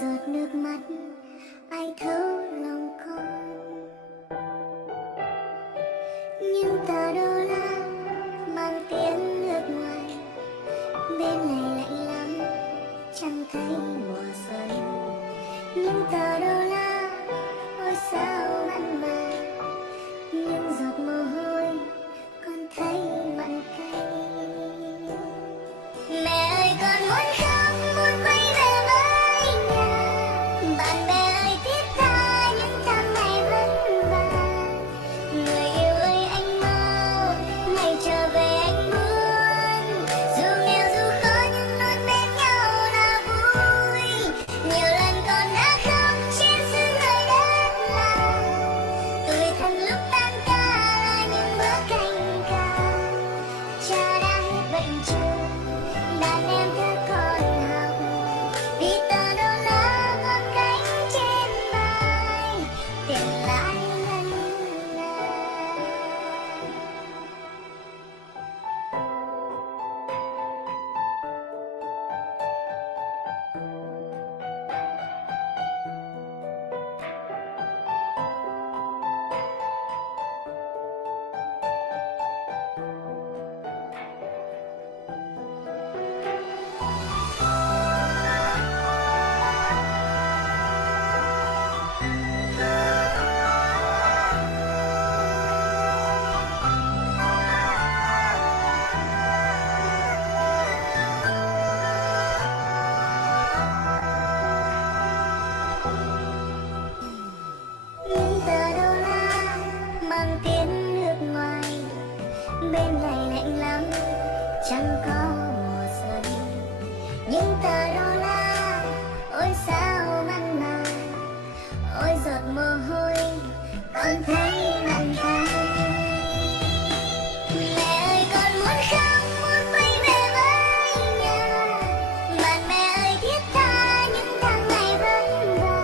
giọt nước mắt ai thấu lòng con. Những tờ đô la mang tiếng nước ngoài, bên này lạnh lắm chẳng thấy mùa xuân. Những tờ đô la ôi sao mặn mà, những giọt mồ hôi con thấy mặn cay. Mẹ ơi con muốn khóc, muốn quay về với nhà. Bạn bè ơi thiết tha những tháng ngày vất vả. Người yêu ơi anh mau ngày trở về anh muốn. Dù nghèo dù khó nhưng luôn bên nhau là vui. Nhiều lần con đã khóc trên xứ người đất lạ. Tuổi thân lúc tan ca là những bữa canh ca. Cha đã hết bệnh chưa, đàn em theo con học. Vì tờ đô la có cánh trên vai, tiền lãi ngân nga. Những tờ đô la mang tiếng nước ngoài, bên này lạnh lắm chẳng có mùa xuân. Những tờ đô la ôi sao mặn mà, ôi giọt mồ hôi con thấy mặn cay. Mẹ ơi con muốn khóc, muốn quay về với nhà. Bạn bè ơi thiết tha những tháng ngày vất vả.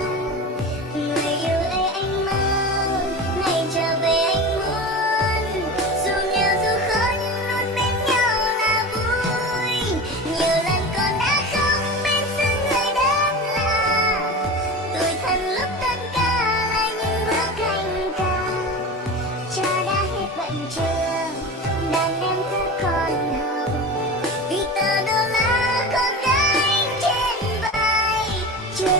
Người yêu ơi anh mau ngày trở về anh muốn. Dù nghèo dù khó nhưng luôn bên nhau là vui. Nhiều lần con đã khóc bên xứ người đất lạ. Tuổi thân lúc tan ca là những bữa canh ca. Cha đã hết bệnh chưa, đàn em theo con học. Vì tờ đô la có cánh trên vai, chưa